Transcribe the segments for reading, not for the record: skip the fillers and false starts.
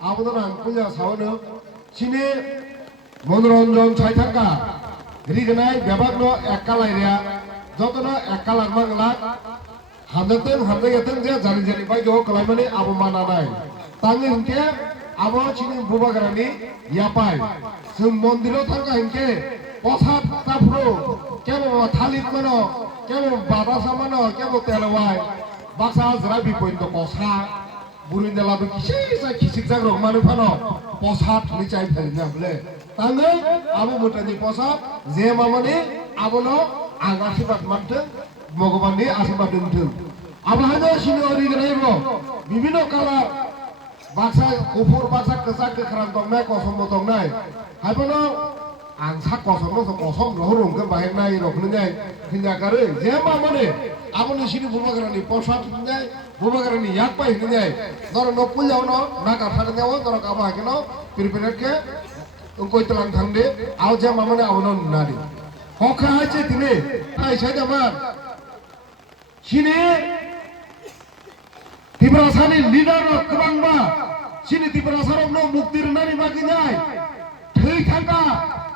아무도 안 꾸냐 사원은 신의 মনোরঞ্জন ছয় থাকা রিগনাই বেবাগনো এক কালাইরিয়া যতনো এক কালার বাংলা হামদতেন হামদাইতেন যে জানি জানি বাইগো কলাইমানি আবো মানা নাই তাঙ্গে হিনকে আবো চিনি বুবাগারানি ইয়াপাই जों মন্দিরও থাকা হিনকে পছাত কাফরো কেমন থালিত মানো কেমন বাদাসা মানো কেমন তেলওয়াই বাসা জরা বিপইন্দ কসা বুরিন্দালাবো কিসিসা কিসিক জাগ্রক মানু ফানো পছাত নিচাই ফেলিনা বলে তাঙ্গে আবো মোটানি পছাত যে মামানি আবনো आं आशीर्वाद मानथों भगवाननि आशीर्वाद मोनथों आबहानो सिनो ओरिगनायबो बिभिन्न कालार बाक्सा गुफुर बाक्सा गोजा गोख्रां दंनाय कसमबो दंनाय हायबनो आं सा कसमनो कसम रहरंगो बाहेनाय रखननाय हिनजागारो जे मामाने आबनो सिनो बुबाग्रानि प्रसाद हिननाय बुबाग्रानि याक पाय हिननाय नरनो पुजावनो नागा थानायाव नरक आबहाकेनो पिरपिरके उनकोय तलां थांदे आव जे मामाने आवनो नारि हखा हायचे दिने आइसा दामान सिनि तिब्रासानि लिडार गोबांबा सिनि तिब्रासारनो मुक्ति रनानि मागिनाय थै थाखा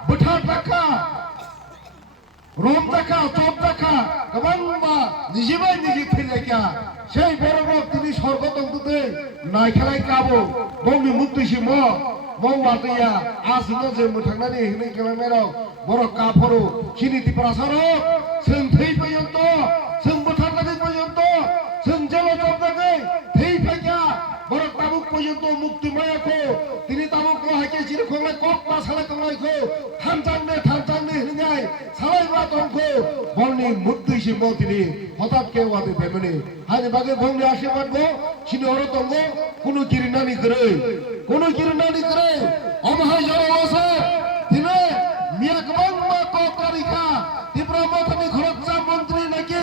बोथार थाखा रम थाखा चप थाखा गोबांबा निजिबाय निजि थैलायका সেই বড় তিনি স্বর্গ দংতুতে নাইখালাই কাবো বংनि मुक्तिसिमो मौवादैया आसिनो जों मोथांनानै हिनै केमेराव बर' काफरो सिनि तिब्रासारो जों थै पर्यन्त जों बोथारनानै पर्यन्त जों जेल जबनानै थै फैया बर' ताबुक पर्यन्त मुक्ति मायाखौ তিনি ताबुक हायके जिरखंलाय कक मा सालाय तंलायखौ थामजांनो हिनै सालाय मा दंखौ बंनि मुक्तिसिमो তিনি हठाৎ केवादे फेमने हानि बागे बंनि आशीर्वादखौ सिनि हरो दंगो कुनु गिरिनानि गरै अमहाय जरवासा दिने मिया गोबांबा ककारिखा तिब्रा माथानि खरकसा मन्त्रि नाकि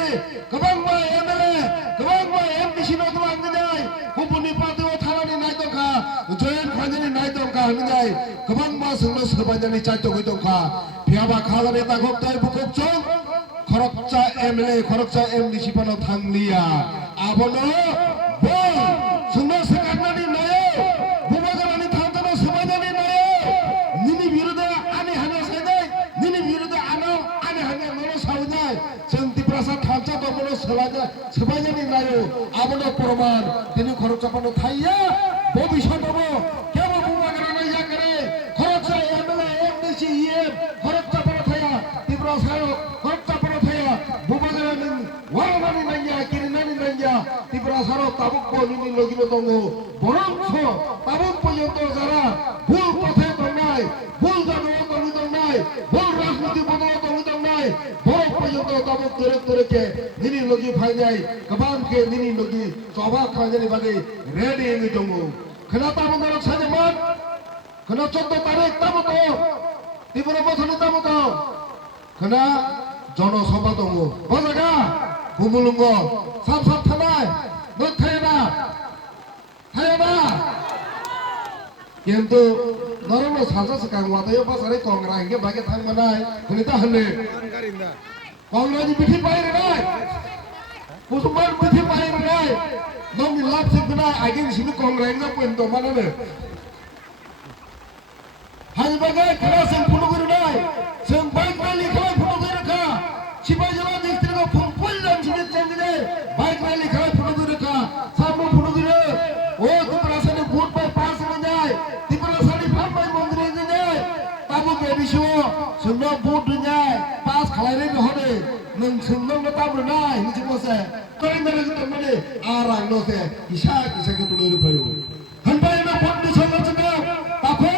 गोबांबा एमएलए गोबांबा एमपिसि नदमा आंगनाय गुबुननि पार्टीआव थानानै नायदंखा जयन खानिनि नायदंखा होननाय गोबांबा सोंनो सोबायनानै चायतगै दंखा फियाबा खालानि तागब ताय बुकब जों खरकसा एमएलए खरकसा एमडिसि पानो थांलिया आबनो बो सोंनो सोगारनानै नायो बुबागारानि थांतानो सोबायनानै नायो निनि बिरुदे आनि हाने सायनाय निनि बिरुदे आनो आनि हाने ननो सावनाय जों तिब्रासा थांचा दमनो सोबायनानै नायो आबनो प्रमाण दिनै खरकसापानो थाइया भबिष्यतबो केबो बुबागारानि याकरे खरकसा एमएलए एमडिसि इएम खरकसापानो थाया तिब्रासायो खरकसापानो थाया बुबागारानि वारानानि नाया किरिनानि नाया तिब्रासारो ताबुक बलिनि लगिनो दंगो बरंस ताबुक पर्यन्त जारा भुल पथे दंनाय भुल जानायाव दंनाय भुल राजनीति बदलाव दंनाय बर पर्यन्त ताबुक दोरेके निनि लगी फायनाय गोबांके निनि लगी जबा खायनायनि बागै रेडि दंगो खोना ताबुक सायमान खोना 14 तारिख ताबुक तिब्रा माथानि ताबुक खोना जनसभा दंगो बजागा गुमुलुंग साब थानाय नथायना কিন্তু নরম সাজা কাংওয়াতায় বাসারে কংগ্রা হিগে বাগে থাংমানায় হনিতা হলে কংগ্রাজি বিঠি পাইরে নাই কুসুমার বিঠি পাইরে নাই নমি লাভ সিগনা আগে সিনি কংগ্রা হিগে পয়েন্ট মানানে হাজ বাগে খেলা जों ফুলগুরি নাই जों বাইক র্যালি খেলায় ফুলগুরি রাখা সিপাহীজলা ডিস্ট্রিক্টে ফুলপুললাম সিনি চেঙ্গিলে বাইক র্যালি খেলায় ফুলগুরি রাখা সামনে ফুলগুরি ও তিব্রাসানি ভোট পাই পাস হয়ে যায় तिब्रासानि फारबाय मन्दिर जाय ताबुक एडिसो जोंनो भोट जाय पास खालायनाय हने नों सोंनो ताबुक नाय निजि बसे करेंदारे तमने आरां नसे इसा के तुलुर फयो हनबायना भोट सोंनो जों ताखो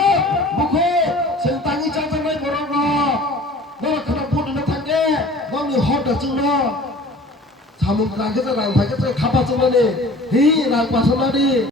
बुखो जों तांगि जाजानाय बरंग न खना भोट न थांगे नोंनि हट जोंनो सामुक नागे रां थागे खाबा जोंने हि रां पासनानि